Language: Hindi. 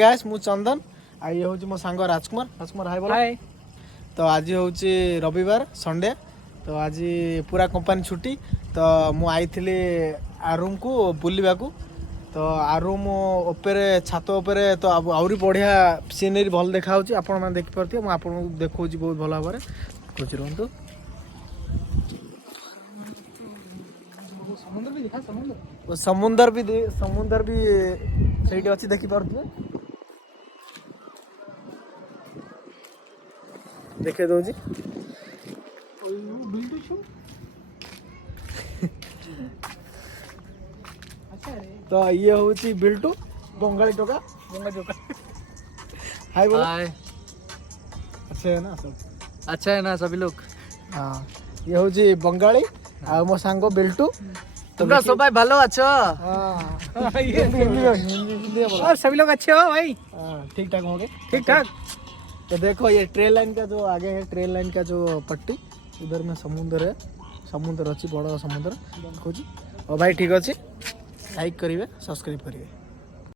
गाइस मु चंदन आ ये हूँ मो सांग राजकुमार। राजकुमार हाय बोलो। हाय। तो आज हूँ रविवार संडे, तो आज पूरा कंपनी छुट्टी। तो मु आई आ रूम को बुलवा को। तो आ रूम उपरे छात उपरे तो आहरी बढ़िया सीनरी भल देखा आपण मैंने देखिपे मुझे आपको देखा बहुत भल भाव में देखुच रुहतु। समुंदर भी सही अच्छी देखी पारे देखे दौजी तो ये हूँ बिल्टू बंगाली टोका हाय बोलो। अच्छा है ना सब? अच्छा है ना सभी लोग? हाँ ये हूँ बंगाली आ मो सांग बिल्टू। तुमरा सब भाई भलो अच्छो? और सभी लोग अच्छे हो भाई? ठीक ठाक होंगे। ठीक ठाक। तो देखो ये ट्रेन लाइन का जो आगे है, ट्रेन लाइन का जो पट्टी उधर में समुद्र है, समुद्र अच्छी बड़ा समुद्र देखो। और भाई ठीक अच्छे, लाइक करेंगे, सब्सक्राइब करेंगे।